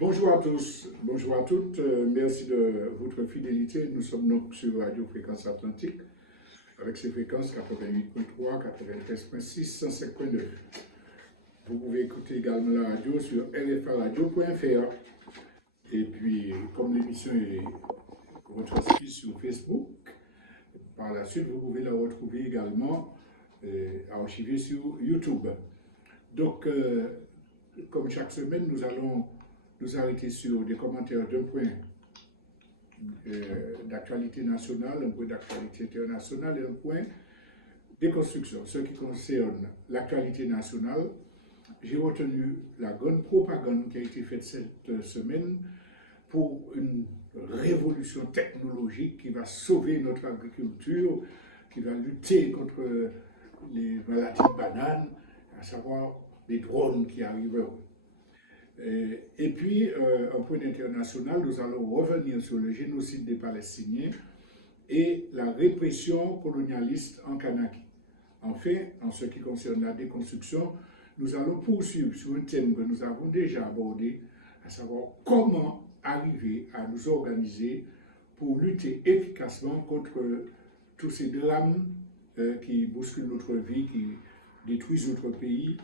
Bonjour à tous, bonjour à toutes, merci de votre fidélité. Nous sommes donc sur Radio Fréquence Atlantique avec ses fréquences 88.3, 93.6, 105.9. Vous pouvez écouter également la radio sur rfaradio.fr. Et puis, comme l'émission est retransmise sur Facebook, par la suite, vous pouvez la retrouver également archivée sur YouTube. Donc, comme chaque semaine, nous allons nous arrêter sur des commentaires d'un point d'actualité nationale, un point d'actualité internationale et un point déconstruction. Ce qui concerne l'actualité nationale, j'ai retenu la grande propagande qui a été faite cette semaine pour une révolution technologique qui va sauver notre agriculture, qui va lutter contre les maladies de bananes, à savoir les drones qui arriveront. Et puis, un point international, nous allons revenir sur le génocide des Palestiniens et la répression colonialiste en Kanaki. Enfin, en ce qui concerne la déconstruction, nous allons poursuivre sur un thème que nous avons déjà abordé, à savoir comment arriver à nous organiser pour lutter efficacement contre tous ces drames qui bousculent notre vie, qui détruisent notre pays.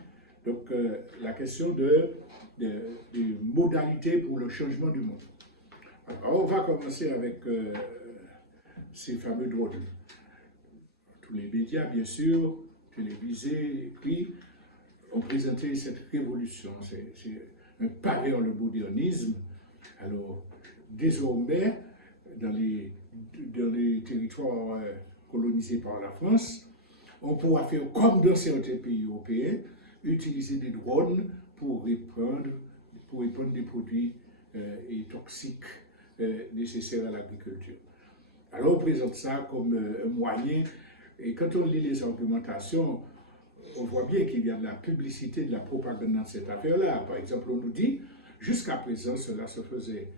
Donc, la question des modalités pour le changement du monde. Alors, on va commencer avec ces fameux drones. Tous les médias, bien sûr, télévisés, écrits, ont présenté cette révolution. C'est un pas vers le modernisme. Alors, désormais, dans les territoires colonisés par la France, on pourra faire comme dans certains pays européens, utiliser des drones pour répandre des produits toxiques nécessaires à l'agriculture. Alors on présente ça comme un moyen, et quand on lit les argumentations, on voit bien qu'il y a de la publicité, de la propagande dans cette affaire-là. Par exemple, on nous dit, jusqu'à présent, cela se faisait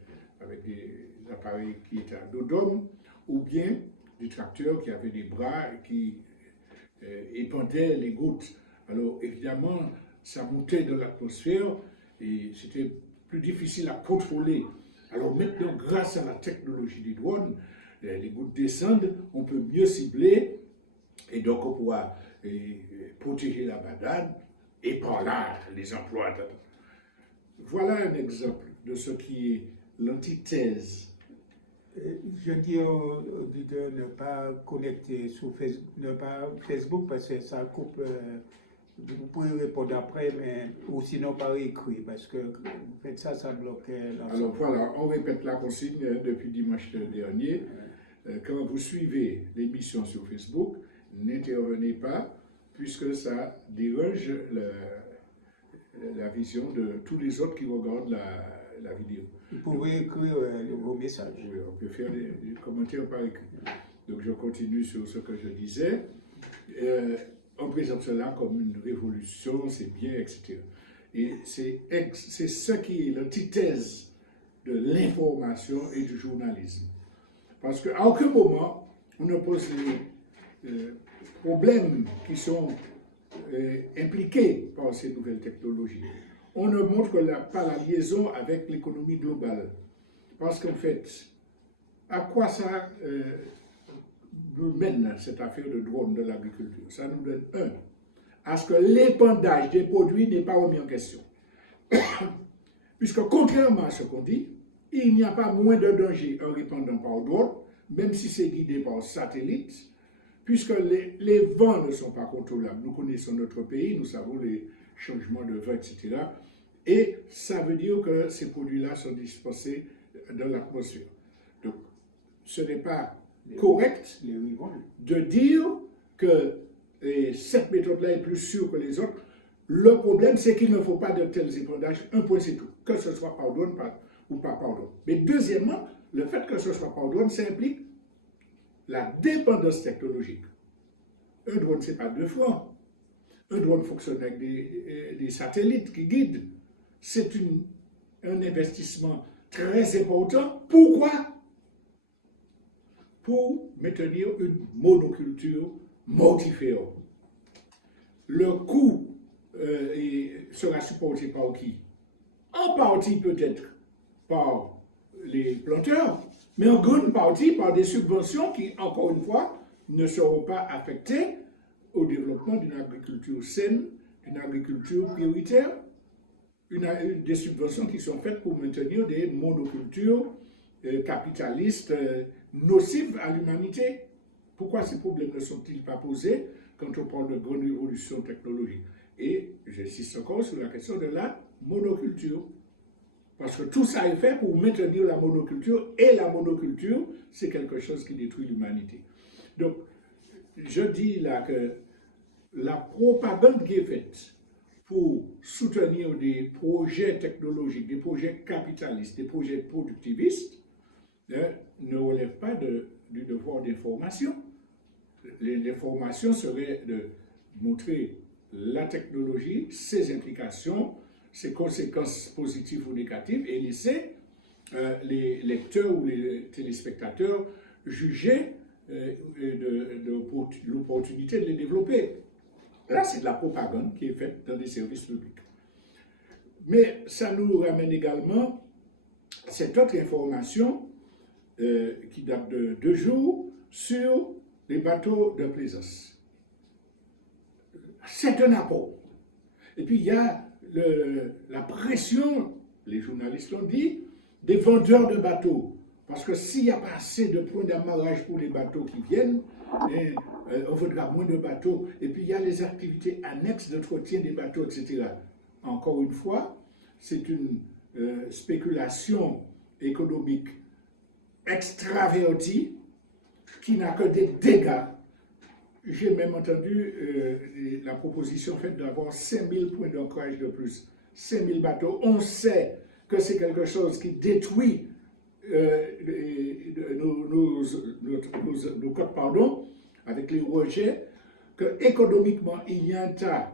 avec des appareils qui étaient à dos d'homme, ou bien des tracteurs qui avaient des bras et qui épandaient les gouttes. Alors évidemment, ça montait dans l'atmosphère et c'était plus difficile à contrôler. Alors maintenant, grâce à la technologie des drones, les gouttes descendent, on peut mieux cibler et donc on pourra protéger la banane et par là les emplois. Voilà un exemple de ce qui est l'antithèse. Je dis aux auditeurs de ne pas connecter sur Facebook, ne pas Facebook parce que ça coupe. Vous pouvez répondre après, mais ou sinon par écrit, parce que vous faites ça, ça bloque l'ensemble. Alors voilà, on répète la consigne depuis dimanche dernier. Quand vous suivez l'émission sur Facebook, n'intervenez pas, puisque ça dérange la vision de tous les autres qui regardent la vidéo. Vous pouvez écrire vos messages. Oui, on peut faire des commentaires par écrit. Donc je continue sur ce que je disais. On présente cela comme une révolution, c'est bien, etc. Et c'est ce qui est l'antithèse de l'information et du journalisme. Parce qu'à aucun moment, on ne pose les problèmes qui sont impliqués par ces nouvelles technologies. On ne montre pas la liaison avec l'économie globale. Parce qu'en fait, à quoi ça nous mène cette affaire de drone de l'agriculture? Ça nous donne à ce que l'épandage des produits n'est pas remis en question. Puisque contrairement à ce qu'on dit, il n'y a pas moins de danger en répandant par drone, même si c'est guidé par satellite, puisque les vents ne sont pas contrôlables. Nous connaissons notre pays, nous savons les changements de vent, etc. Et ça veut dire que ces produits-là sont dispersés dans l'atmosphère. Donc, ce n'est pas correct de dire que cette méthode-là est plus sûre que les autres. Le problème, c'est qu'il ne faut pas de tels épandages. Un point, c'est tout. Que ce soit par drone ou pas par drone. Mais deuxièmement, le fait que ce soit par drone, ça implique la dépendance technologique. Un drone, ce n'est pas 2 francs. Un drone fonctionne avec des satellites qui guident. C'est un investissement très important. Pourquoi? Pour maintenir une monoculture mortifère. Le coût sera supporté par qui? En partie peut-être par les planteurs, mais en grande partie par des subventions qui, encore une fois, ne seront pas affectées au développement d'une agriculture saine, d'une agriculture prioritaire, des subventions qui sont faites pour maintenir des monocultures capitalistes nocives à l'humanité. Pourquoi ces problèmes ne sont-ils pas posés quand on parle de grande révolution technologique? Et j'insiste encore sur la question de la monoculture. Parce que tout ça est fait pour maintenir la monoculture, et la monoculture, c'est quelque chose qui détruit l'humanité. Donc, je dis là que la propagande qui est faite pour soutenir des projets technologiques, des projets capitalistes, des projets productivistes, ne relève pas du devoir d'information. L'information serait de montrer la technologie, ses implications, ses conséquences positives ou négatives, et laisser les lecteurs ou les téléspectateurs juger de l'opportunité de les développer. Là, c'est de la propagande qui est faite dans des services publics. Mais ça nous ramène également cette autre information qui date de 2 jours sur les bateaux de plaisance. C'est un apport. Et puis il y a la pression, les journalistes l'ont dit, des vendeurs de bateaux. Parce que s'il n'y a pas assez de points d'amarrage pour les bateaux qui viennent, on faudra moins de bateaux. Et puis il y a les activités annexes d'entretien des bateaux, etc. Encore une fois, c'est une spéculation économique extravertie qui n'a que des dégâts. J'ai même entendu la proposition faite d'avoir 5000 points d'ancrage de plus, 5000 bateaux. On sait que c'est quelque chose qui détruit nos côtes, pardon, avec les rejets, que économiquement, il y a un tas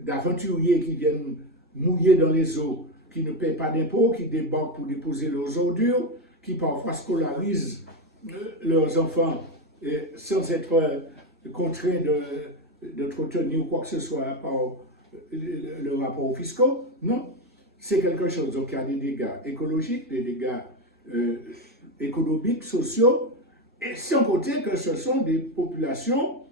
d'aventuriers qui viennent mouiller dans les eaux, qui ne paient pas d'impôts, qui débarquent pour déposer leurs ordures, qui parfois scolarisent leurs enfants sans être contraints d'entretenir ou quoi que ce soit par le rapport fiscaux. Non, c'est quelque chose. Donc il y a des dégâts écologiques, des dégâts économiques, sociaux, et sans compter que ce sont des populations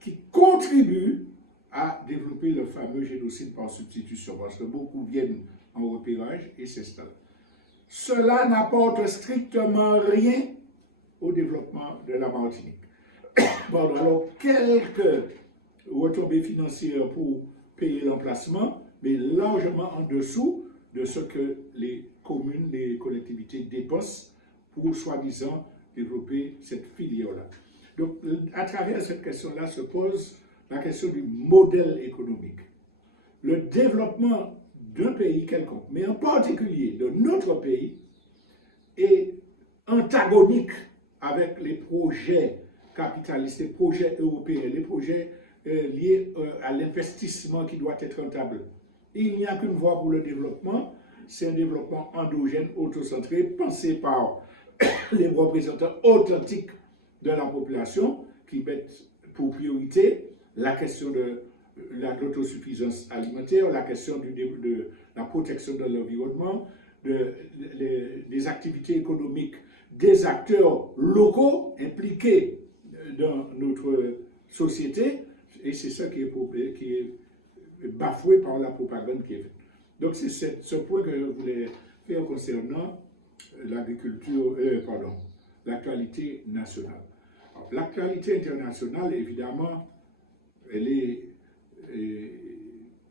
qui contribuent à développer le fameux génocide par substitution, parce que beaucoup viennent en repérage et s'installent. Cela n'apporte strictement rien au développement de la Martinique. Pardon, alors, quelques retombées financières pour payer l'emplacement, mais largement en dessous de ce que les communes, les collectivités dépensent pour soi-disant développer cette filière-là. Donc, à travers cette question-là se pose la question du modèle économique. Le développement d'un pays quelconque, mais en particulier de notre pays, est antagonique avec les projets capitalistes, les projets européens, les projets liés à l'investissement qui doit être rentable. Il n'y a qu'une voie pour le développement, c'est un développement endogène, autocentré, pensé par les représentants authentiques de la population qui mettent pour priorité la question de l'autosuffisance alimentaire, la question de la protection de l'environnement, des activités économiques des acteurs locaux impliqués dans notre société, et c'est ça qui est bafoué par la propagande qui est faite. Donc c'est ce point que je voulais faire concernant l'actualité nationale. L'actualité internationale, évidemment, elle est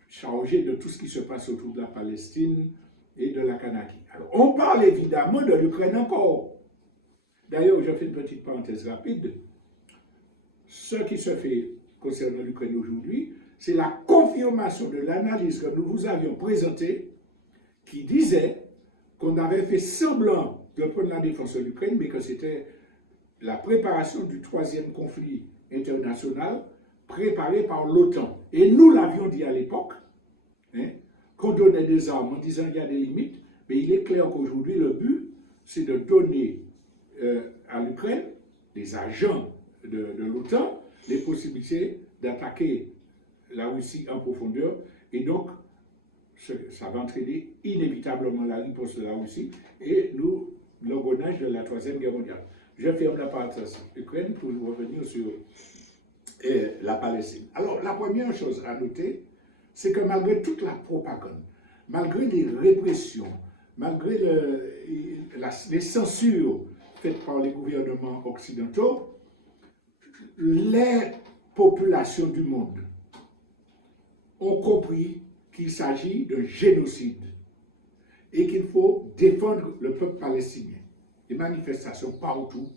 chargée de tout ce qui se passe autour de la Palestine et de la Kanaki. Alors, on parle évidemment de l'Ukraine encore. D'ailleurs, je fais une petite parenthèse rapide. Ce qui se fait concernant l'Ukraine aujourd'hui, c'est la confirmation de l'analyse que nous vous avions présentée, qui disait qu'on avait fait semblant de prendre la défense de l'Ukraine, mais que c'était la préparation du 3e conflit international préparé par l'OTAN. Et nous l'avions dit à l'époque, qu'on donnait des armes en disant qu'il y a des limites, mais il est clair qu'aujourd'hui, le but, c'est de donner à l'Ukraine, les agents de l'OTAN, les possibilités d'attaquer la Russie en profondeur et donc ça va entraîner inévitablement la riposte de la Russie et l'engrenage de la Troisième Guerre mondiale. Je ferme la parenthèse Ukraine pour revenir sur la Palestine. Alors, la première chose à noter, c'est que malgré toute la propagande, malgré les répressions, malgré les censures faites par les gouvernements occidentaux, les populations du monde ont compris qu'il s'agit d'un génocide et qu'il faut défendre le peuple palestinien. Des manifestations partout,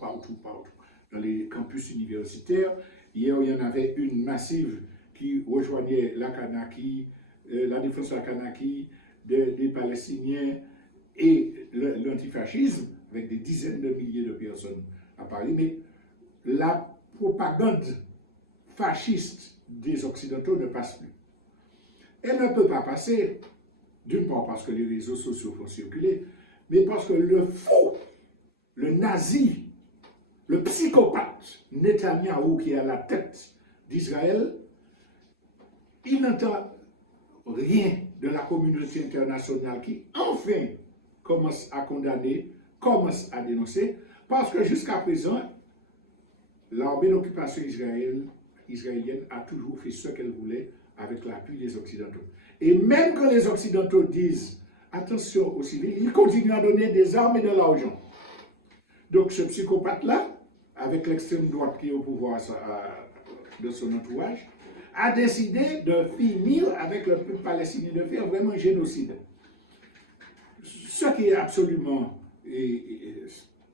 dans les campus universitaires. Hier, il y en avait une massive qui rejoignait la Kanaki, la défense de la Kanaki, des Palestiniens et l'antifascisme, avec des dizaines de milliers de personnes à Paris. Mais la propagande fasciste des Occidentaux ne passe plus. Elle ne peut pas passer, d'une part parce que les réseaux sociaux font circuler, mais parce que le fou, le nazi, le psychopathe Netanyahou qui est à la tête d'Israël, il n'entend rien de la communauté internationale qui enfin commence à condamner, commence à dénoncer, parce que jusqu'à présent, l'armée d'occupation israélienne a toujours fait ce qu'elle voulait avec l'appui des Occidentaux. Et même quand les Occidentaux disent attention aux civils, ils continuent à donner des armes et de l'argent. Donc ce psychopathe-là, avec l'extrême droite qui est au pouvoir de son entourage, a décidé de finir avec le peuple palestinien, de faire vraiment un génocide. Ce qui est absolument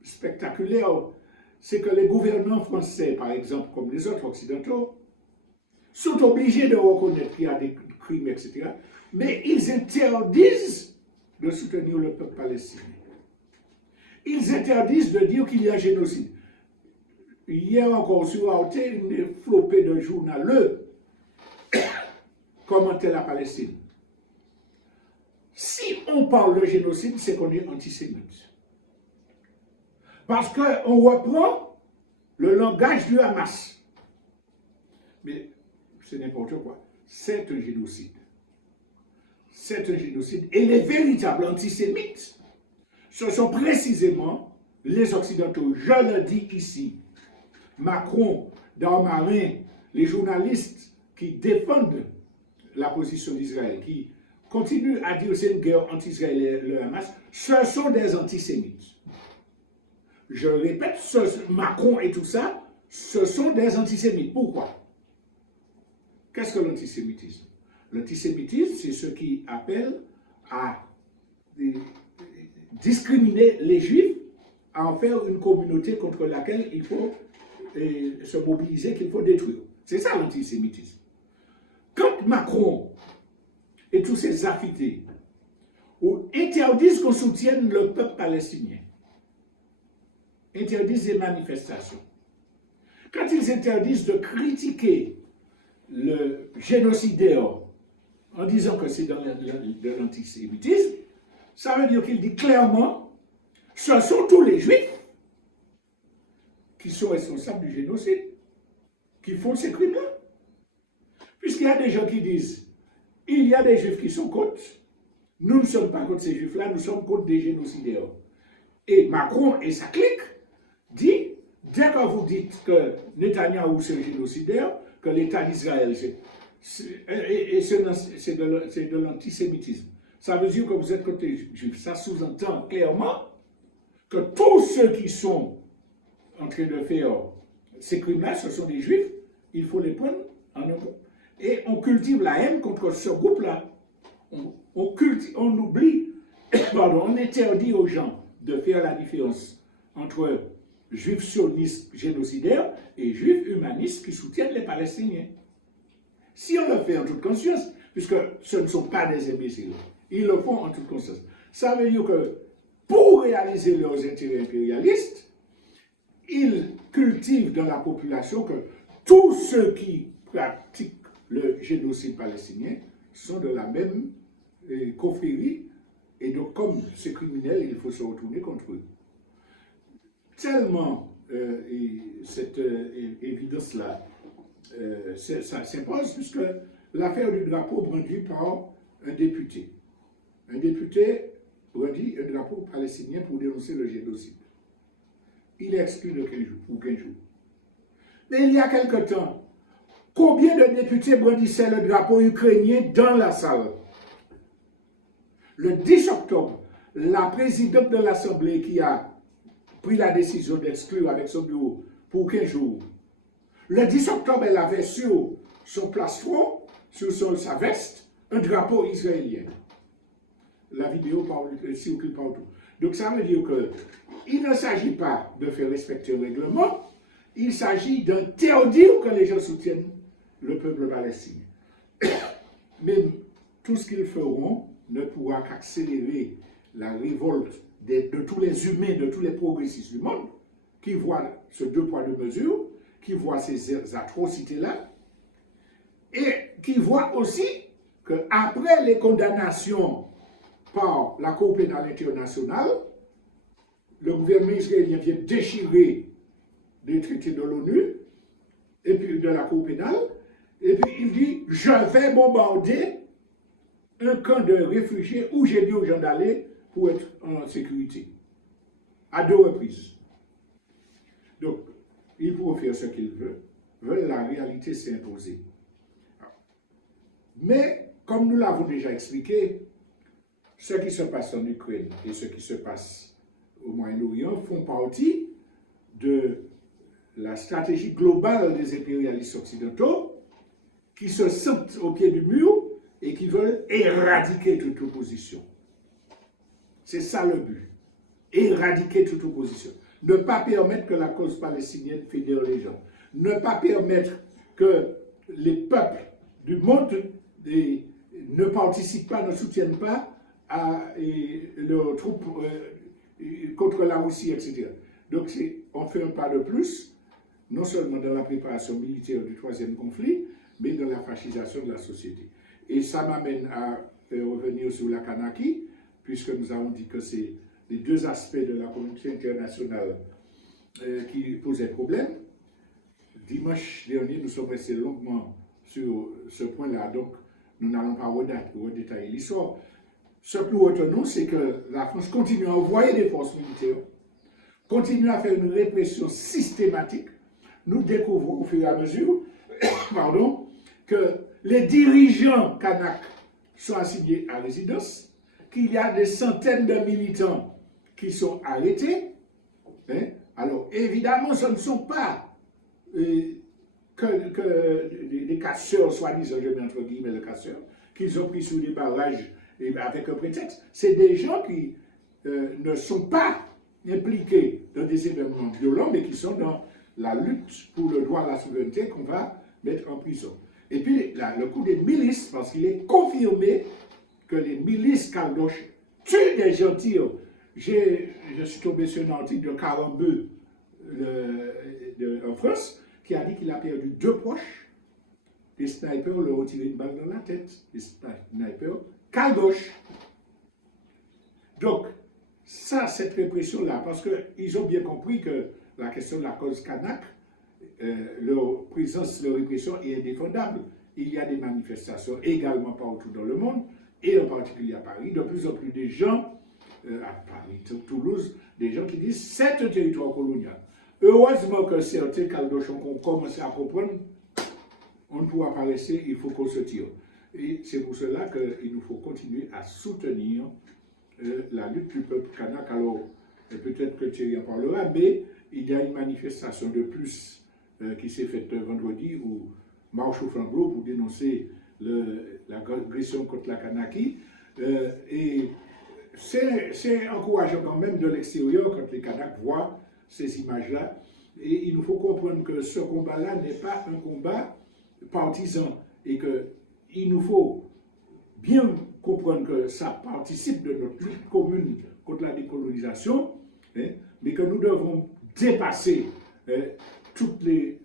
spectaculaire, c'est que les gouvernants français, par exemple, comme les autres occidentaux, sont obligés de reconnaître qu'il y a des crimes, etc. Mais ils interdisent de soutenir le peuple palestinien. Ils interdisent de dire qu'il y a génocide. Hier encore sur Arte, une flopée de journaleux commentaient la Palestine. Si on parle de génocide, c'est qu'on est antisémite. Parce qu'on reprend le langage du Hamas. Mais c'est n'importe quoi. C'est un génocide. C'est un génocide. Et les véritables antisémites, ce sont précisément les Occidentaux. Je le dis ici. Macron, Darmanin, les journalistes qui défendent la position d'Israël, qui continuent à dire que c'est une guerre anti-israélienne, le Hamas, ce sont des antisémites. Je le répète, Macron et tout ça, ce sont des antisémites. Pourquoi? Qu'est-ce que l'antisémitisme? L'antisémitisme, c'est ce qui appelle à discriminer les Juifs, à en faire une communauté contre laquelle il faut se mobiliser, qu'il faut détruire. C'est ça l'antisémitisme. Quand Macron et tous ses affidés interdisent qu'on soutienne le peuple palestinien, interdisent les manifestations, quand ils interdisent de critiquer le génocidaire en disant que c'est de l'antisémitisme, ça veut dire qu'il dit clairement, ce sont tous les Juifs qui sont responsables du génocide, qui font ces crimes-là. Puisqu'il y a des gens qui disent, il y a des Juifs qui sont contre, nous ne sommes pas contre ces Juifs-là, nous sommes contre des génocidaires. Et Macron et sa clique dit, dès que vous dites que Netanyahou c'est un génocidaire, que l'État d'Israël c'est de l'antisémitisme, ça veut dire que vous êtes contre les Juifs. Ça sous-entend clairement que tous ceux qui sont en train de faire ces crimes-là, ce sont des Juifs, il faut les prendre en compte. Et on cultive la haine contre ce groupe-là. On oublie, pardon, on interdit aux gens de faire la différence entre Juifs sionistes génocidaires et Juifs humanistes qui soutiennent les Palestiniens. Si on le fait en toute conscience, puisque ce ne sont pas des imbéciles, ils le font en toute conscience. Ça veut dire que pour réaliser leurs intérêts impérialistes, ils cultivent dans la population que tous ceux qui pratiquent le génocide palestinien sont de la même confrérie, et donc comme ces criminels, il faut se retourner contre eux. Tellement cette évidence-là ça s'impose, puisque l'affaire du drapeau brandi par un député. Un député brandit un drapeau palestinien pour dénoncer le génocide. Il est exclu de 15 jours, pour 15 jours. Mais il y a quelque temps, combien de députés brandissaient le drapeau ukrainien dans la salle? Le 10 octobre, la présidente de l'Assemblée qui a pris la décision d'exclure avec son bureau pour 15 jours, le 10 octobre, elle avait sur son plastron, sur sa veste, un drapeau israélien. La vidéo circule partout. Donc ça veut dire qu'il ne s'agit pas de faire respecter le règlement, il s'agit d'interdire que les gens soutiennent le peuple palestinien. Mais tout ce qu'ils feront ne pourra qu'accélérer la révolte de tous les humains, de tous les progressistes du monde, qui voient ce 2 poids 2 mesures, qui voient ces atrocités-là, et qui voient aussi qu'après les condamnations par la Cour pénale internationale, le gouvernement israélien vient déchirer des traités de l'ONU et puis de la Cour pénale, et puis il dit « Je vais bombarder un camp de réfugiés où j'ai dit aux gens d'aller pour être en sécurité. » À 2 reprises. Donc, ils pourront faire ce qu'ils veulent, la réalité s'est imposée. Mais, comme nous l'avons déjà expliqué, ce qui se passe en Ukraine et ce qui se passe au Moyen-Orient font partie de la stratégie globale des impérialistes occidentaux qui se sentent au pied du mur et qui veulent éradiquer toute opposition. C'est ça le but. Éradiquer toute opposition. Ne pas permettre que la cause palestinienne fédère les gens. Ne pas permettre que les peuples du monde ne participent pas, ne soutiennent pas à leurs troupes contre la Russie, etc. Donc on fait un pas de plus, non seulement dans la préparation militaire du 3e conflit, mais dans la fascisation de la société. Et ça m'amène à revenir sur la Kanaki, puisque nous avons dit que c'est les 2 aspects de la communauté internationale qui posaient problème. Dimanche dernier, nous sommes restés longuement sur ce point-là, donc nous n'allons pas redétailler l'histoire. Ce que nous retenons, c'est que la France continue à envoyer des forces militaires, continue à faire une répression systématique. Nous découvrons au fur et à mesure que les dirigeants kanaks sont assignés à résidence, qu'il y a des centaines de militants qui sont arrêtés. Alors, évidemment, ce ne sont pas que des casseurs, soi-disant, je mets entre guillemets le casseur, qu'ils ont pris sous des barrages avec un prétexte. C'est des gens qui ne sont pas impliqués dans des événements violents, mais qui sont dans la lutte pour le droit à la souveraineté qu'on va mettre en prison. Et puis, le coup des milices, parce qu'il est confirmé que les milices Kaldosh tuent des gens tirs. Je suis tombé sur un article de Carambeu en France qui a dit qu'il a perdu 2 proches. Les snipers leur ont tiré une balle dans la tête. Les snipers Kaldosh. Donc, ça, cette répression-là, parce qu'ils ont bien compris que la question de la cause kanak, leur présence, leur répression est indéfendable. Il y a des manifestations également partout dans le monde, et en particulier à Paris, de plus en plus de gens, à Paris, Toulouse, des gens qui disent c'est un territoire colonial. Heureusement que certains Caldochons ont commencé à comprendre, on ne pourra pas rester, il faut qu'on se tire. Et c'est pour cela qu'il nous faut continuer à soutenir la lutte du peuple kanak. Alors, peut-être que Thierry en parlera, mais il y a une manifestation de plus qui s'est faite vendredi, où marche au flambeau pour dénoncer l'agression contre la Kanaki. Et c'est encourageant quand même de l'extérieur quand les Kanaks voient ces images-là. Et il nous faut comprendre que ce combat-là n'est pas un combat partisan et qu'il nous faut bien comprendre que ça participe de notre lutte commune contre la décolonisation, mais que nous devons dépasser tous les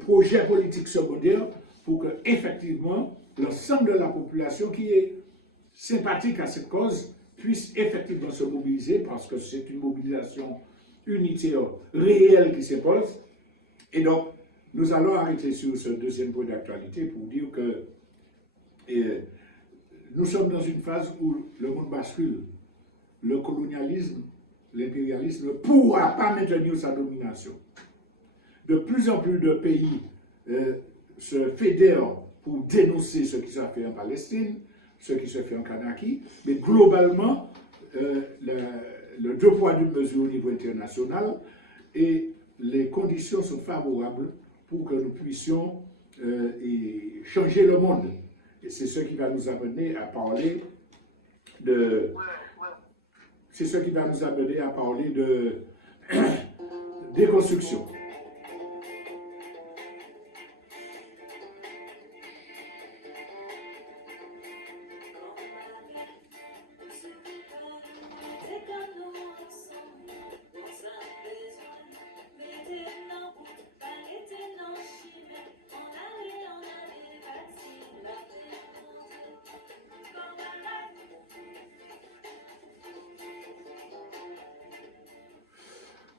projets politiques secondaires pour que, effectivement, l'ensemble de la population qui est sympathique à cette cause puisse effectivement se mobiliser, parce que c'est une mobilisation unitaire réelle qui s'impose. Et donc, nous allons arrêter sur ce 2e point d'actualité pour dire que nous sommes dans une phase où le monde bascule. Le colonialisme, l'impérialisme ne pourra pas maintenir sa domination. De plus en plus de pays se fédèrent pour dénoncer ce qui se fait en Palestine, ce qui se fait en Kanaki, mais globalement, le deux poids deux mesures au niveau international et les conditions sont favorables pour que nous puissions changer le monde. Et c'est ce qui va nous amener à parler de... C'est ce qui va nous amener à parler de déconstruction.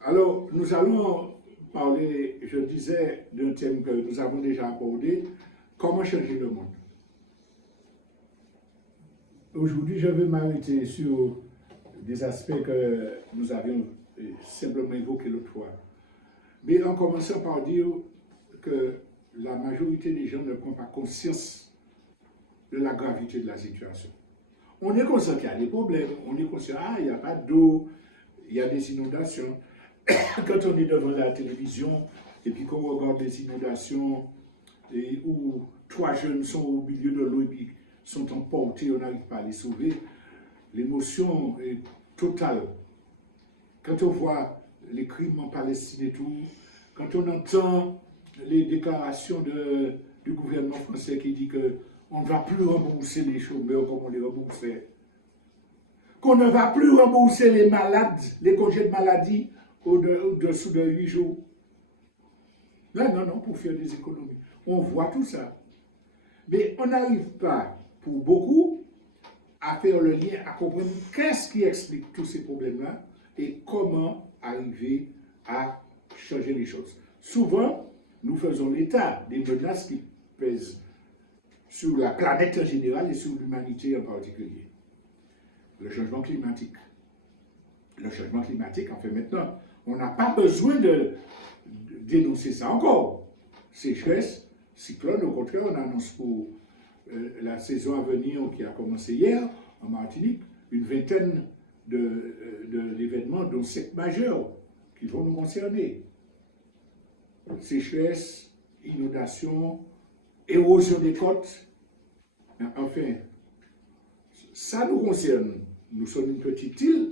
Alors, nous allons parler, je disais, d'un thème que nous avons déjà abordé, comment changer le monde. Aujourd'hui, je vais m'arrêter sur des aspects que nous avions simplement évoqués l'autre fois. Mais en commençant par dire que la majorité des gens ne prend pas conscience de la gravité de la situation. On est conscient qu'il y a des problèmes, on est conscient, il n'y a pas d'eau, il y a des inondations. Quand on est devant la télévision et puis qu'on regarde les inondations où 3 jeunes sont au milieu de l'eau et puis sont emportés, on n'arrive pas à les sauver, l'émotion est totale. Quand on voit les crimes en Palestine et tout, quand on entend les déclarations du gouvernement français qui dit qu'on ne va plus rembourser les chômeurs comme on les remboursait, qu'on ne va plus rembourser les malades, les congés de maladie au-dessous de 8 jours. Là, non, pour faire des économies. On voit tout ça. Mais on n'arrive pas, pour beaucoup, à faire le lien, à comprendre qu'est-ce qui explique tous ces problèmes-là et comment arriver à changer les choses. Souvent, nous faisons l'état des menaces qui pèsent sur la planète en général et sur l'humanité en particulier. Le changement climatique. Le changement climatique, en fait, maintenant, on n'a pas besoin de dénoncer ça encore. Sécheresse, cyclone, au contraire, on annonce pour la saison à venir qui a commencé hier en Martinique, une vingtaine d'événements, dont 7 majeurs, qui vont nous concerner. Sécheresse, inondation, érosion des côtes, enfin, ça nous concerne. Nous sommes une petite île.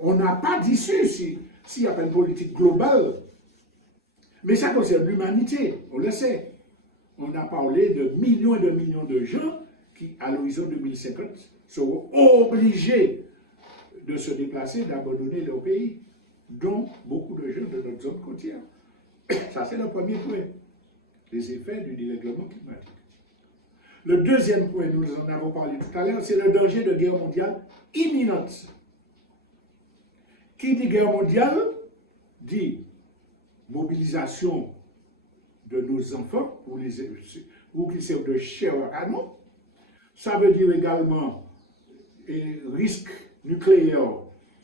On n'a pas d'issue s'il n'y a pas une politique globale. Mais ça concerne l'humanité, on le sait. On a parlé de millions et de millions de gens qui, à l'horizon 2050, seront obligés de se déplacer, d'abandonner leur pays, dont beaucoup de gens de notre zone côtière. Ça, c'est le premier point, les effets du dérèglement climatique. Le deuxième point, nous en avons parlé tout à l'heure, c'est le danger de guerre mondiale imminente. Qui dit guerre mondiale dit mobilisation de nos enfants pour qu'ils servent de chair à canon. Ça veut dire également risque nucléaire,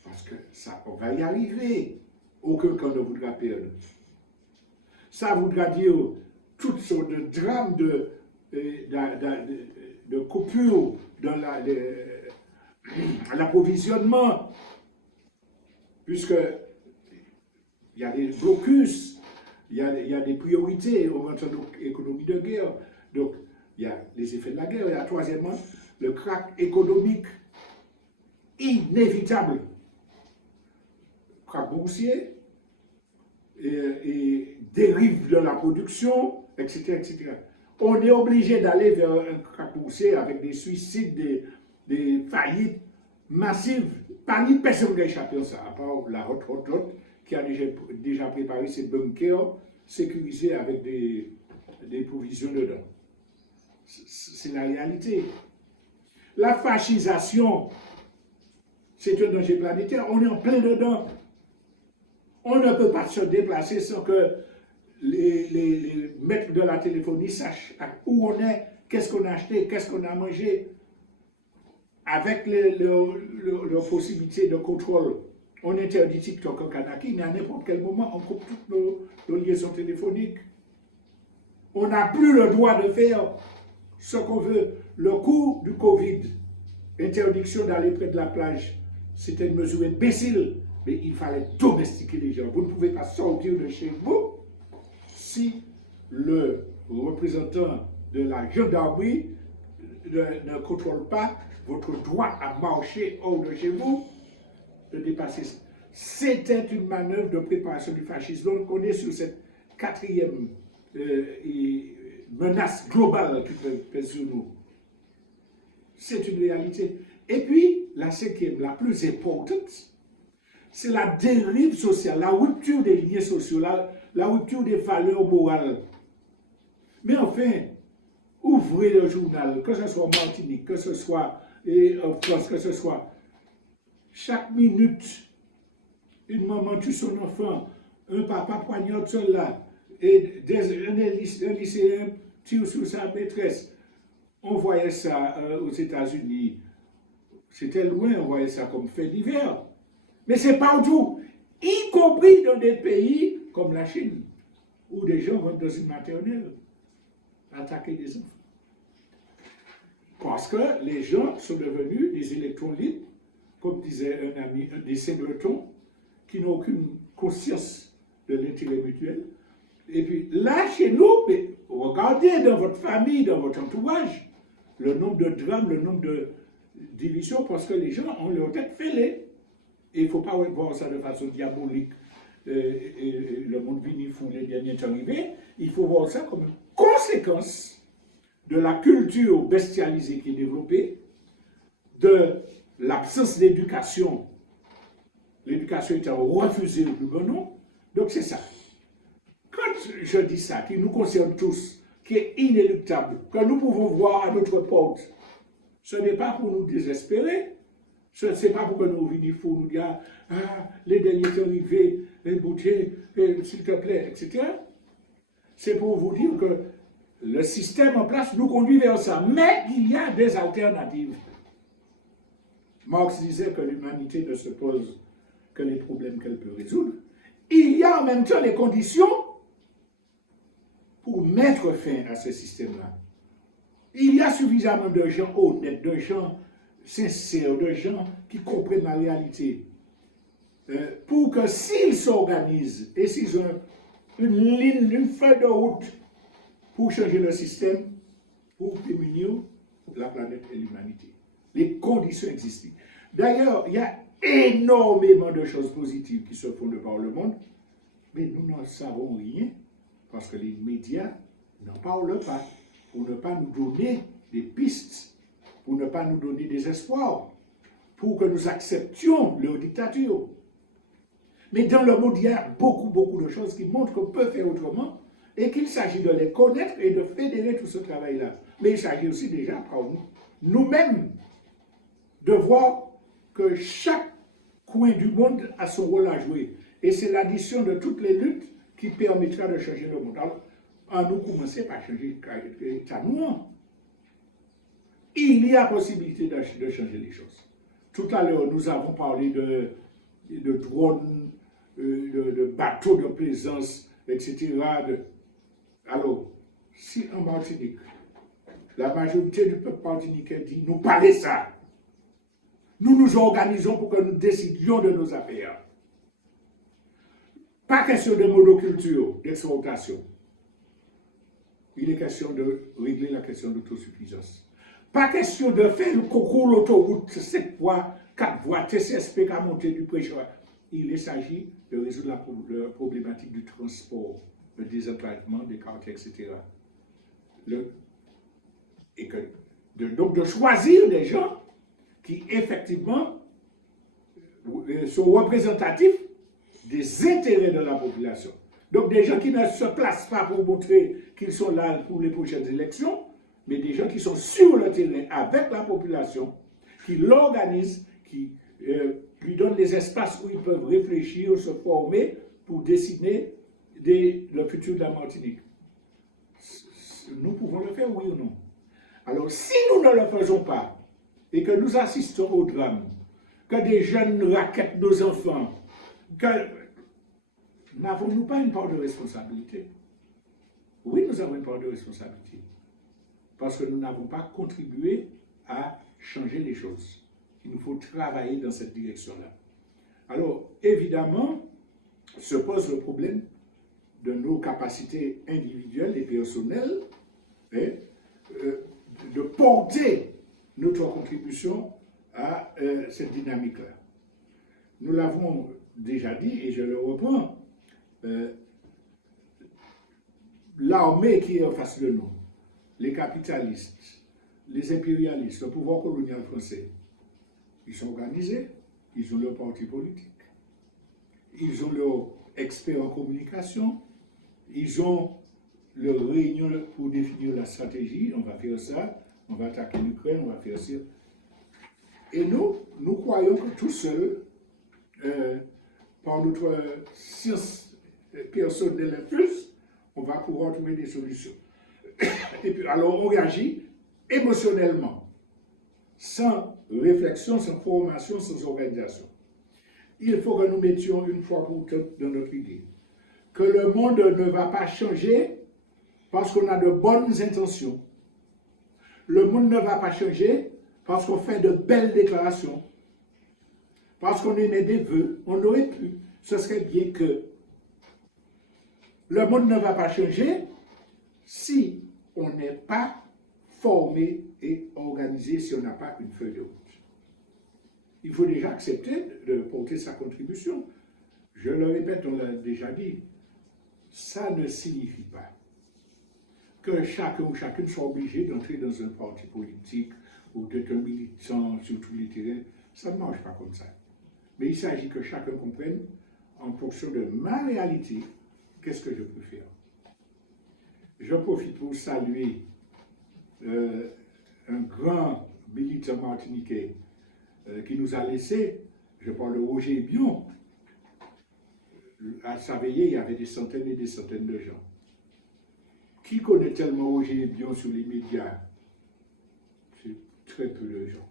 parce que ça, on va y arriver. Aucun camp ne voudra perdre. Ça voudra dire toutes sortes de drames de coupures dans l'approvisionnement, puisque il y a des blocus, il y a des priorités en matière d'économie de guerre. Donc, il y a les effets de la guerre. Il y a troisièmement le krach économique inévitable. Krach boursier et dérive de la production, etc., etc. On est obligé d'aller vers un krach boursier avec des suicides, des faillites massives. Pas ni personne qui a échappé à ça, à part la haute qui a déjà préparé ses bunkers sécurisés avec des provisions dedans. C'est la réalité. La fascisation, c'est un danger planétaire. On est en plein dedans. On ne peut pas se déplacer sans que les maîtres de la téléphonie sachent où on est, qu'est-ce qu'on a acheté, qu'est-ce qu'on a mangé. avec les possibilités de contrôle, on interdit TikTok en Kanaki, mais à n'importe quel moment, on coupe toutes nos liaisons téléphoniques. On n'a plus le droit de faire ce qu'on veut. Le coût du Covid, interdiction d'aller près de la plage, c'était une mesure imbécile, mais il fallait domestiquer les gens. Vous ne pouvez pas sortir de chez vous si le représentant de la gendarmerie ne contrôle pas votre droit à marcher hors de chez vous, de dépasser ça. C'était une manœuvre de préparation du fascisme. Donc on est sur cette quatrième menace globale qui pèse sur nous. C'est une réalité. Et puis, la cinquième, la plus importante, c'est la dérive sociale, la rupture des liens sociaux, la rupture des valeurs morales. Mais enfin, ouvrez le journal, que ce soit en Martinique, que ce soit en France, que ce soit chaque minute, une maman tue son enfant, un papa poignarde cela, et un lycéen tire sur sa maîtresse. On voyait ça aux États-Unis. C'était loin, on voyait ça comme fait divers. Mais c'est partout, y compris dans des pays comme la Chine, où des gens vont dans une maternelle attaquer des enfants. Parce que les gens sont devenus des électrons libres, comme disait un ami, des singletons, qui n'ont aucune conscience de l'intérêt mutuel. Et puis là, chez nous, mais regardez dans votre famille, dans votre entourage, le nombre de drames, le nombre de divisions, parce que les gens ont leur tête fêlée. Et il ne faut pas voir ça de façon diabolique. Le monde vinifou, les derniers temps arrivés. Il faut voir ça comme une conséquence de la culture bestialisée qui est développée, de l'absence d'éducation, l'éducation étant refusée au plus grand nombre. Donc c'est ça. Quand je dis ça, qui nous concerne tous, qui est inéluctable, que nous pouvons voir à notre porte, ce n'est pas pour nous désespérer, ce n'est pas pour que nous vinifous nous dire « Ah, les derniers temps arrivés, Boutier, s'il te plaît, etc. » C'est pour vous dire que le système en place nous conduit vers ça, mais il y a des alternatives. Marx disait que l'humanité ne se pose que les problèmes qu'elle peut résoudre. Il y a en même temps les conditions pour mettre fin à ce système-là. Il y a suffisamment de gens honnêtes, de gens sincères, de gens qui comprennent la réalité, pour que s'ils s'organisent et s'ils ont une ligne, une feuille de route pour changer le système, pour démunir la planète et l'humanité. Les conditions existent. D'ailleurs, il y a énormément de choses positives qui se font de par le monde, mais nous n'en savons rien parce que les médias n'en parlent pas pour ne pas nous donner des pistes, pour ne pas nous donner des espoirs, pour que nous acceptions leur dictature. Mais dans le monde, il y a beaucoup de choses qui montrent qu'on peut faire autrement et qu'il s'agit de les connaître et de fédérer tout ce travail-là. Mais il s'agit aussi déjà par nous-mêmes de voir que chaque coin du monde a son rôle à jouer. Et c'est l'addition de toutes les luttes qui permettra de changer le monde. Alors, à nous commencer par changer nous. Il y a possibilité de changer les choses. Tout à l'heure, nous avons parlé de drones, de bateaux de plaisance, etc. Alors, si en Martinique, la majorité du peuple martiniquais dit, nous parlez ça, nous nous organisons pour que nous décidions de nos affaires. Pas question de monoculture, d'exportation. Il est question de régler la question d'autosuffisance. Pas question de faire le concours l'autoroute 7 voies, 4 voies, TCSP qui a monté du prêcheur. Il s'agit de résoudre la problématique du transport, le désenclavement des quartiers, etc. Donc de choisir des gens qui effectivement sont représentatifs des intérêts de la population. Donc des gens qui ne se placent pas pour montrer qu'ils sont là pour les prochaines élections, mais des gens qui sont sur le terrain avec la population, qui l'organisent, qui lui donnent les espaces où ils peuvent réfléchir, se former pour dessiner le futur de la Martinique. Nous pouvons le faire, oui ou non? Alors si nous ne le faisons pas, et que nous assistons au drame, que des jeunes raquettent nos enfants, n'avons-nous pas une part de responsabilité? Oui, nous avons une part de responsabilité. Parce que nous n'avons pas contribué à changer les choses. Il nous faut travailler dans cette direction-là. Alors, évidemment, se pose le problème de nos capacités individuelles et personnelles, de porter notre contribution à cette dynamique-là. Nous l'avons déjà dit, et je le reprends, l'armée qui est en face de nous, les capitalistes, les impérialistes, le pouvoir colonial français, ils sont organisés, ils ont leur parti politique, ils ont leurs experts en communication, ils ont leur réunion pour définir la stratégie, on va faire ça, on va attaquer l'Ukraine, on va faire ça. Et nous croyons que tout seul, par notre science personnelle et plus, on va pouvoir trouver des solutions. Et puis, alors, on réagit émotionnellement, sans réflexion, sans formation, sans organisation. Il faut que nous mettions une fois pour toutes dans notre idée que le monde ne va pas changer parce qu'on a de bonnes intentions. Le monde ne va pas changer parce qu'on fait de belles déclarations, parce qu'on émet des vœux. On aurait pu, ce serait bien que. Le monde ne va pas changer si on n'est pas formé et organisé, si on n'a pas une feuille de route. Il faut déjà accepter de porter sa contribution. Je le répète, on l'a déjà dit, ça ne signifie pas que chacun ou chacune soit obligé d'entrer dans un parti politique ou d'être un militant sur tous les terrains. Ça ne marche pas comme ça. Mais il s'agit que chacun comprenne, en fonction de ma réalité, qu'est-ce que je peux faire. Je profite pour saluer un grand militant martiniquais qui nous a laissé, je parle de Roger Bion. À sa veillée, il y avait des centaines et des centaines de gens. Qui connaît tellement Roger Bion sur les médias? C'est très peu de gens.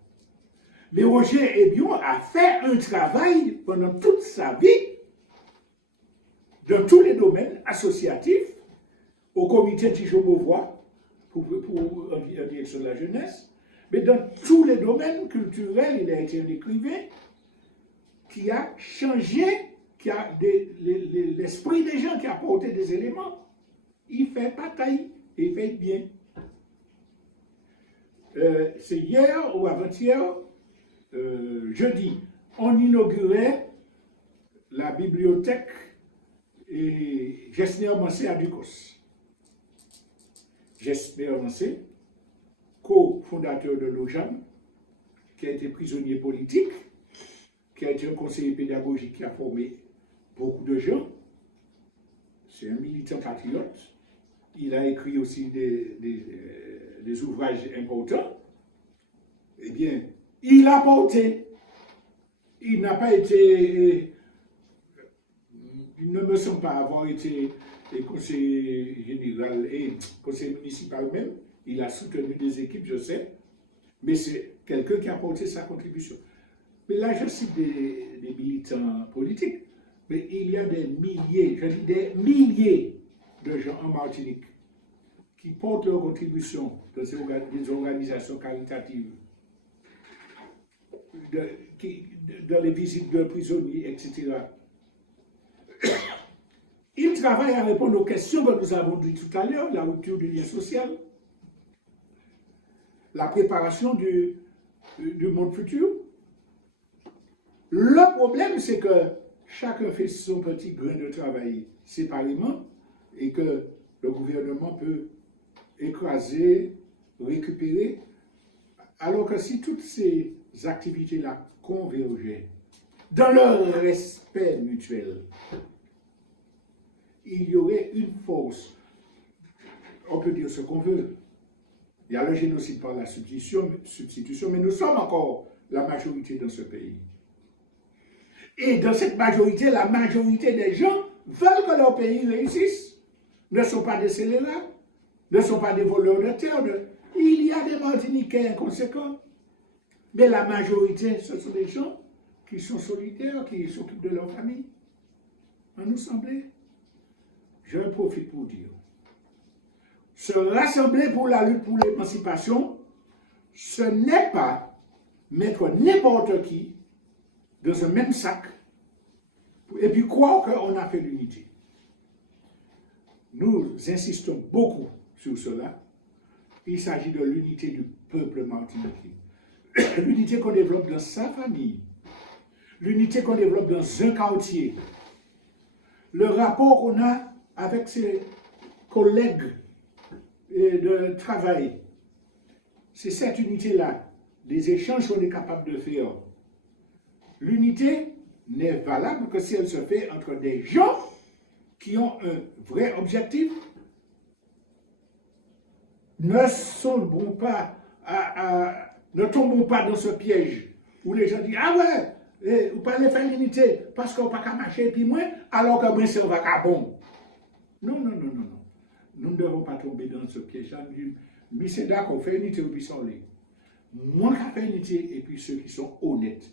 Mais Roger Ebion a fait un travail pendant toute sa vie dans tous les domaines associatifs, au comité Tijon-Beauvoir en direction de la jeunesse, mais dans tous les domaines culturels, il a été un écrivain qui a changé, qui a l'esprit des gens, qui a apporté des éléments. Il fait bataille, il fait bien. C'est hier ou avant-hier, jeudi, on inaugurait la bibliothèque Gessner Mancé à Ducos. Gessner Mancé, co-fondateur de l'OJAM, qui a été prisonnier politique, qui a été un conseiller pédagogique qui a formé beaucoup de gens. C'est un militant patriote. Il a écrit aussi des ouvrages importants. Eh bien, il a porté. Il n'a pas été. Il ne me semble pas avoir été conseiller général et conseiller municipal même. Il a soutenu des équipes, je sais. Mais c'est quelqu'un qui a apporté sa contribution. Mais là, je cite des militants politiques. Mais il y a des milliers, je dis des milliers de gens en Martinique qui portent leur contribution dans des organisations caritatives, dans les visites de prisonniers, etc. Ils travaillent à répondre aux questions que nous avons dites tout à l'heure, la rupture du lien social, la préparation du monde futur. Le problème, c'est que chacun fait son petit grain de travail séparément et que le gouvernement peut écraser, récupérer, alors que si toutes ces activités-là convergeaient dans leur respect mutuel, il y aurait une force. On peut dire ce qu'on veut. Il y a le génocide par la substitution, mais nous sommes encore la majorité dans ce pays. Et dans cette majorité, la majorité des gens veulent que leur pays réussisse. Ne sont pas des scélérats, ne sont pas des voleurs de terre. Il y a des Martiniquais inconséquents. Mais la majorité, ce sont des gens qui sont solidaires, qui s'occupent de leur famille. À nous sembler. Je profite pour dire. Se rassembler pour la lutte pour l'émancipation, ce n'est pas mettre n'importe qui dans un même sac et puis croire qu'on a fait l'unité. Nous insistons beaucoup sur cela. Il s'agit de l'unité du peuple martiniquais. L'unité qu'on développe dans sa famille. L'unité qu'on développe dans un quartier. Le rapport qu'on a avec ses collègues de travail. C'est cette unité-là, les échanges qu'on est capable de faire. L'unité n'est valable que si elle se fait entre des gens qui ont un vrai objectif. Ne tombons pas dans ce piège où les gens disent « Ah ouais, vous parlez faire l'unité parce qu'on ne peut pas marcher puis moi, alors que moi c'est un vagabond. » Non. Nous ne devons pas tomber dans ce piège-là. Mais c'est d'accord, fait unité ou puis s'enlever. Moi qui fais unité et puis ceux qui sont honnêtes.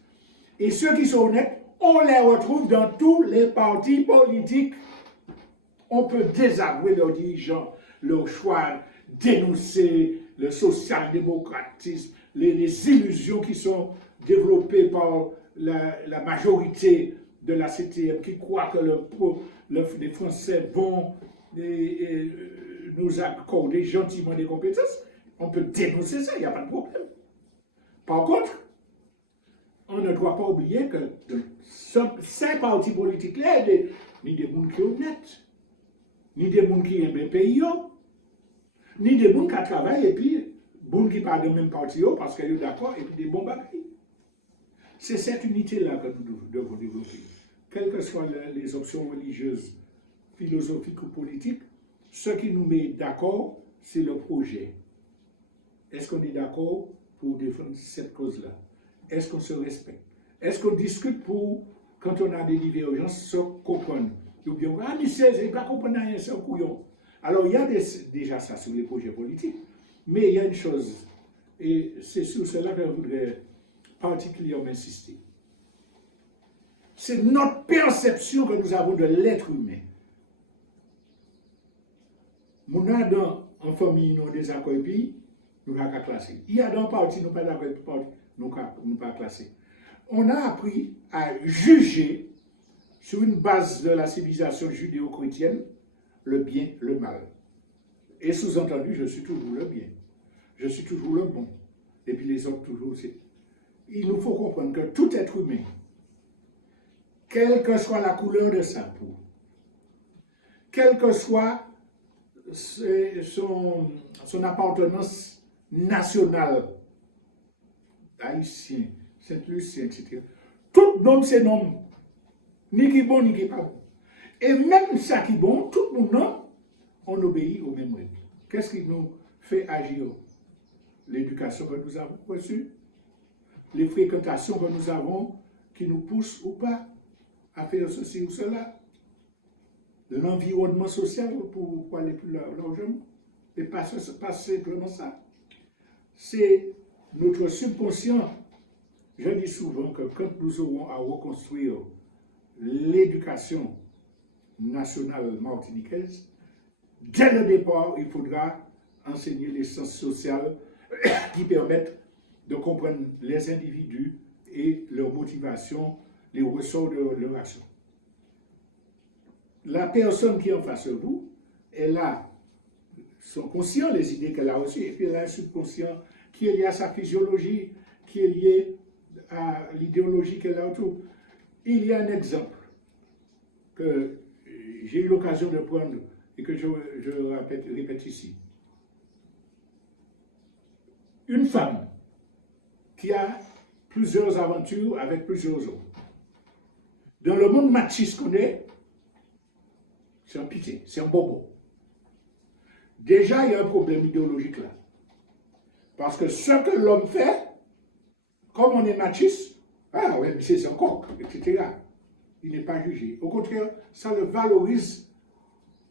Et ceux qui sont honnêtes, on les retrouve dans tous les partis politiques. On peut désavouer leurs dirigeants, leur choix, dénoncer le social-démocratisme, les illusions qui sont développées par la majorité de la CTM qui croit que les Français vont nous accorder gentiment des compétences. On peut dénoncer ça, il n'y a pas de problème. Par contre, on ne doit pas oublier que ces partis politiques-là, ni des gens qui sont honnêtes, ni des gens qui aiment le pays, ni des gens qui travaillent et puis des gens qui parlent de même parti parce qu'ils sont d'accord et puis des bons bagailles. C'est cette unité-là que nous devons développer. Quelles que soient les options religieuses, philosophiques ou politiques, ce qui nous met d'accord, c'est le projet. Est-ce qu'on est d'accord pour défendre cette cause-là? Est-ce qu'on se respecte? Est-ce qu'on discute pour, quand on a des divergences, se comprendre? Ou bien, ah, mais c'est pas comprendre rien, c'est un couillon. Alors, il y a déjà ça sur les projets politiques, mais il y a une chose, et c'est sur cela que je voudrais particulièrement insister. C'est notre perception que nous avons de l'être humain. Nous avons en famille, nous des accords, puis nous n'avons pas classé. Il y a dans le parti, nous n'avons pas d'accord, nous n'avons pas classé. On a appris à juger sur une base de la civilisation judéo-chrétienne le bien, le mal. Et sous-entendu, je suis toujours le bien. Je suis toujours le bon. Et puis les autres toujours aussi. Il nous faut comprendre que tout être humain, quelle que soit la couleur de sa peau, quelle que soit son appartenance nationale, haïtien, Saint-Lucien, etc. Tout nom c'est nom, ni qui bon, ni qui pas bon. Et même ça qui bon, tout le monde, on obéit aux mêmes règles. Qu'est-ce qui nous fait agir? L'éducation que nous avons reçue, les fréquentations que nous avons qui nous poussent ou pas à faire ceci ou cela, l'environnement social pour aller plus largement, et pas simplement ça. C'est notre subconscient. Je dis souvent que quand nous aurons à reconstruire l'éducation nationale martiniquaise, dès le départ, il faudra enseigner les sciences sociales qui permettent de comprendre les individus et leurs motivations, les ressorts de leur action. La personne qui est en face de vous, elle a son conscient, les idées qu'elle a reçues, et puis elle a un subconscient qui est lié à sa physiologie, qui est lié à l'idéologie qu'elle a autour. Il y a un exemple que j'ai eu l'occasion de prendre et que je répète ici. Une femme qui a plusieurs aventures avec plusieurs hommes. Dans le monde machiste qu'on est, c'est un pitié, c'est un bobo. Déjà, il y a un problème idéologique là. Parce que ce que l'homme fait, comme on est machiste, ah ouais, c'est un coq, etc. Il n'est pas jugé. Au contraire, ça le valorise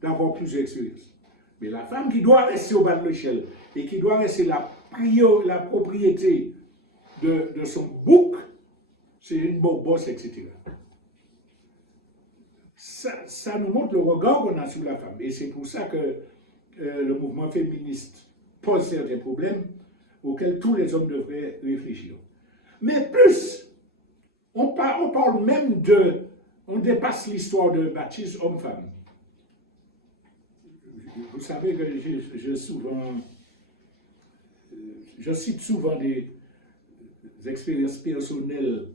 d'avoir plusieurs expériences. Mais la femme qui doit rester au bas de l'échelle et qui doit rester la propriété de son bouc, c'est une bosse, etc. Ça nous montre le regard qu'on a sur la femme. Et c'est pour ça que le mouvement féministe pose certains problèmes auxquels tous les hommes devraient réfléchir. Mais plus, on parle même on dépasse l'histoire de baptême homme-femme. Vous savez que je cite souvent des expériences personnelles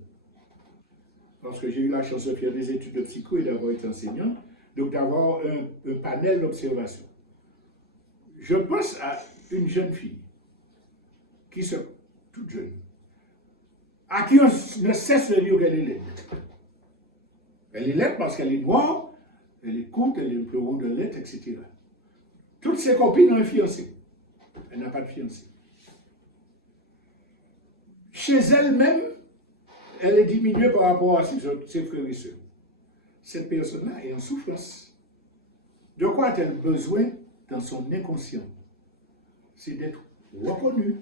parce que j'ai eu la chance de faire des études de psycho et d'avoir été enseignant, donc d'avoir un panel d'observation. Je pense à une jeune fille qui se toute jeune, à qui on ne cesse de dire qu'elle est laide. Elle est laide parce qu'elle est noire, elle est courte, elle est un peu rondelette, etc. Toutes ses copines ont un fiancé. Elle n'a pas de fiancé. Chez elle-même, elle est diminuée par rapport à ses frères et sœurs. Cette personne-là est en souffrance. De quoi a-t-elle besoin dans son inconscient? C'est d'être reconnue.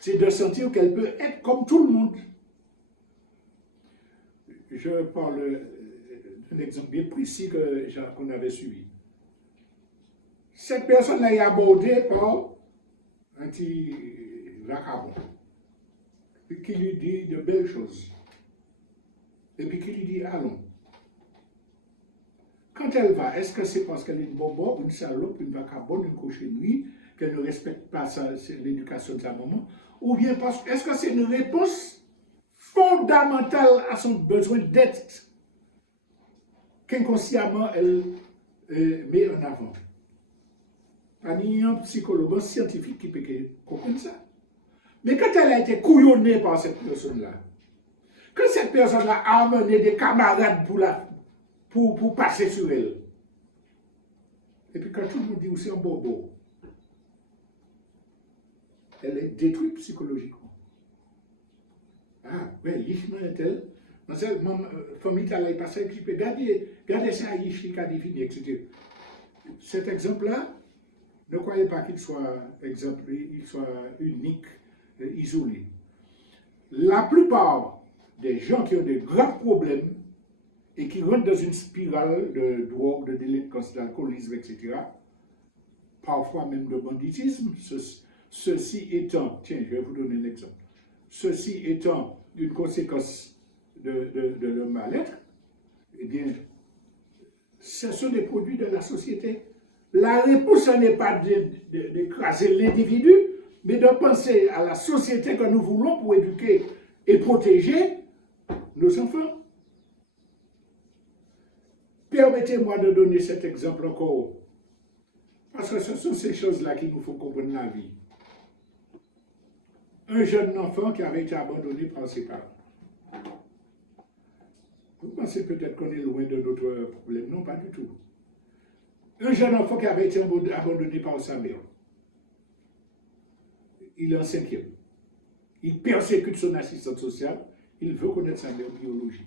C'est de sentir qu'elle peut être comme tout le monde. Je parle d'un exemple bien précis qu'on avait suivi. Cette personne-là est abordée par un petit vagabond qui lui dit de belles choses. Et puis qui lui dit allons. Quand elle va, est-ce que c'est parce qu'elle est une bobo, une salope, une vagabonde, une cochennerie, qu'elle ne respecte pas l'éducation de sa maman? Ou bien est-ce que c'est une réponse fondamentale à son besoin d'être qu'inconsciemment elle met en avant? Il y a un psychologue, un scientifique qui peut comprendre ça. Mais quand elle a été couillonnée par cette personne-là, quand cette personne-là a amené des camarades pour passer sur elle, et puis quand tout le monde dit aussi un bobo, elle est détruite psychologiquement. Ah, ouais, l'ishma est-elle? Ma famille t'a passé, qui peut garder ça, l'ishma qui a défini, etc. Cet exemple-là, ne croyez pas qu'il soit unique, isolé. La plupart des gens qui ont de graves problèmes et qui rentrent dans une spirale de drogue, de délinquance, d'alcoolisme, etc., parfois même de banditisme, ceci étant, tiens, je vais vous donner un exemple, ceci étant une conséquence de leur mal-être, eh bien, ce sont des produits de la société. La réponse, ce n'est pas d'écraser l'individu, mais de penser à la société que nous voulons pour éduquer et protéger nos enfants. Permettez-moi de donner cet exemple encore, parce que ce sont ces choses-là qu'il nous faut comprendre la vie. Un jeune enfant qui avait été abandonné par ses parents. Vous pensez peut-être qu'on est loin de notre problème. Non, pas du tout. Un jeune enfant qui avait été abandonné par sa mère. Il est en 5e. Il persécute son assistante sociale. Il veut connaître sa mère biologique.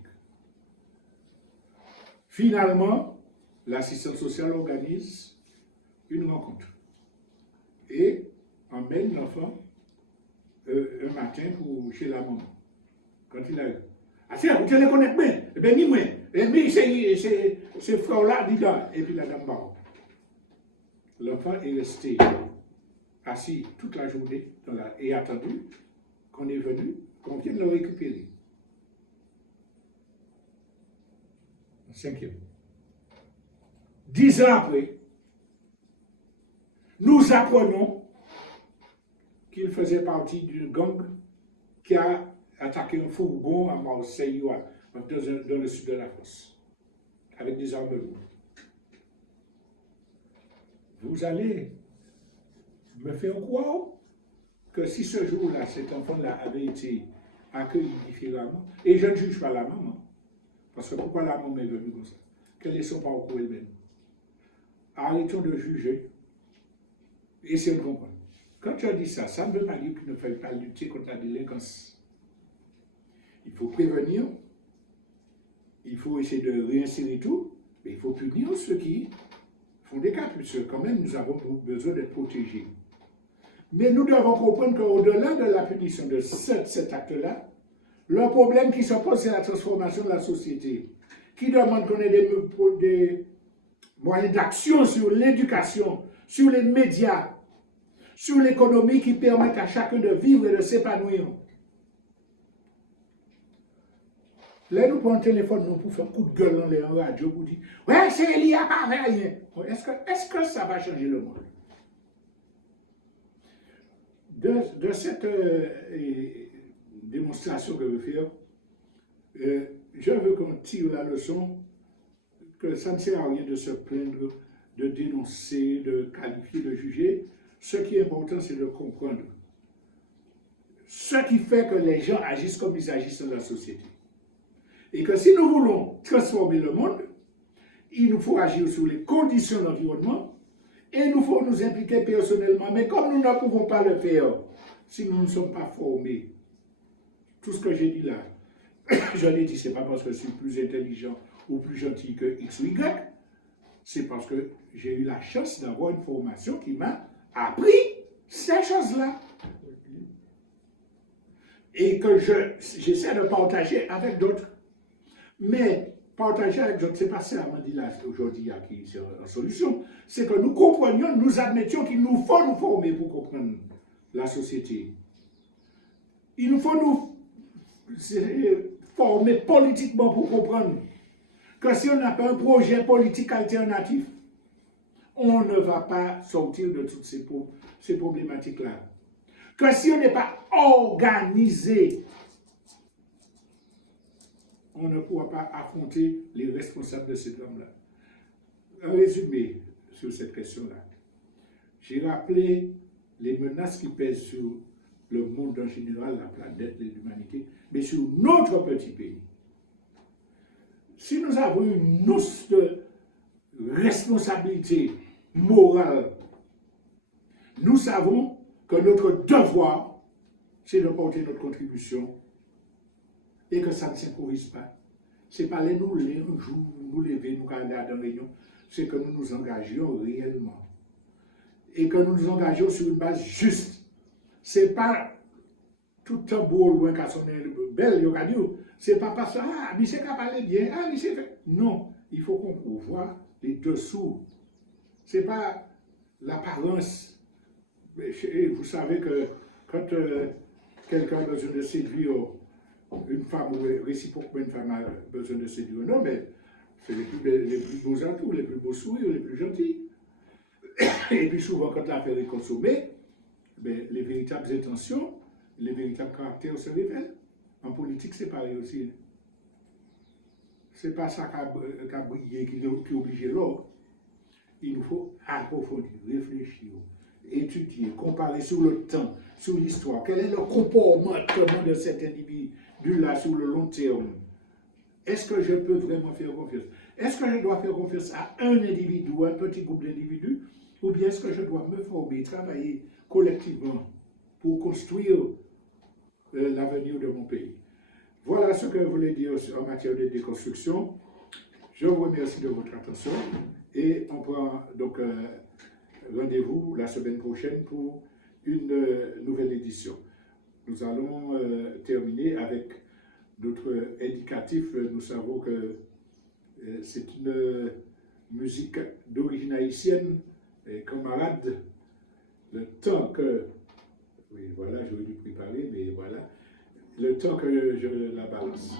Finalement, l'assistante sociale organise une rencontre et emmène l'enfant un matin chez la maman. Quand il arrive. Ah, c'est vous les connaissez bien. Eh bien, ni moi. Mais c'est frère-là, dit là. Et puis la dame barre. L'enfant est resté assis toute la journée et attendu qu'on est venu, qu'on vienne le récupérer. En 5e. 10 ans après, nous apprenons qu'il faisait partie d'une gang qui a attaqué un fourgon à Marseille, dans le sud de la France, avec des armes lourdes. Vous allez me faire croire que si ce jour-là, cet enfant-là avait été accueilli différemment, et je ne juge pas la maman, parce que pourquoi la maman est venue comme ça? Quel est son parcours elle-même? Arrêtons de juger, essayons de comprendre. Quand tu as dit ça, ça ne veut pas dire qu'il ne faut pas lutter contre la délinquance. Il faut prévenir, il faut essayer de réinsérer tout, mais il faut punir ceux qui font des cas, puisque quand même nous avons besoin d'être protégés. Mais nous devons comprendre qu'au-delà de la punition de cet acte-là, le problème qui se pose, c'est la transformation de la société, qui demande qu'on ait des moyens d'action sur l'éducation, sur les médias, sur l'économie qui permettent à chacun de vivre et de s'épanouir. Là, nous prenons le téléphone nous, pour faire un coup de gueule dans les radios pour dire « Ouais, c'est il n'y a pas rien. » Est-ce que ça va changer le monde? De cette démonstration que je veux faire, je veux qu'on tire la leçon que ça ne sert à rien de se plaindre, de dénoncer, de qualifier, de juger. Ce qui est important, c'est de comprendre ce qui fait que les gens agissent comme ils agissent dans la société. Et que si nous voulons transformer le monde, il nous faut agir sur les conditions de l'environnement et il nous faut nous impliquer personnellement. Mais comme nous ne pouvons pas le faire si nous ne sommes pas formés, tout ce que j'ai dit là, je l'ai dit, ce n'est pas parce que je suis plus intelligent ou plus gentil que X ou Y, c'est parce que j'ai eu la chance d'avoir une formation qui m'a appris ces choses-là. Et que j'essaie de partager avec d'autres. Mais partager avec d'autres, ce n'est pas ça, on dit là aujourd'hui, qui est en solution. C'est que nous comprenions, nous admettions qu'il nous faut nous former pour comprendre la société. Il nous faut nous former politiquement pour comprendre que si on n'a pas un projet politique alternatif, on ne va pas sortir de toutes ces problématiques-là. Que si on n'est pas organisé, on ne pourra pas affronter les responsables de ces drames-là. Un résumé sur cette question-là. J'ai rappelé les menaces qui pèsent sur le monde en général, la planète, l'humanité, mais sur notre petit pays. Si nous avons une once de responsabilité morale, nous savons que notre devoir, c'est de porter notre contribution et que ça ne s'improvise pas. Ce n'est pas les nous lever, un jour, nous lever, nous aller dans la réunion, c'est que nous nous engagions réellement. Et que nous nous engagions sur une base juste. Ce n'est pas tout un beau loin qu'à sonner belle, c'est pas parce que, ah, mais c'est qu'à parler bien, ah, mais c'est fait. Non, il faut qu'on voit les dessous. Ce n'est pas l'apparence. Vous savez que quand quelqu'un a besoin de séduire une femme, ou réciproquement une femme a besoin de séduire un homme, mais c'est les plus beaux atouts, les plus beaux sourires, les plus gentils. Et puis souvent, quand l'affaire est consommée, ben, les véritables intentions, les véritables caractères se révèlent. En politique, c'est pareil aussi. Ce n'est pas ça qui a brillé, qui oblige l'autre. Il nous faut approfondir, réfléchir, étudier, comparer sur le temps, sur l'histoire. Quel est le comportement de cet individu-là sur le long terme? Est-ce que je peux vraiment faire confiance? Est-ce que je dois faire confiance à un individu, à un petit groupe d'individus? Ou bien est-ce que je dois me former, travailler collectivement pour construire l'avenir de mon pays? Voilà ce que je voulais dire en matière de déconstruction. Je vous remercie de votre attention et on prend donc rendez-vous la semaine prochaine pour une nouvelle édition. Nous allons terminer avec notre indicatif. Nous savons que c'est une musique d'origine haïtienne. Et camarades, le temps que, oui voilà, j'aurais dû préparer, mais voilà, le temps que je la balance.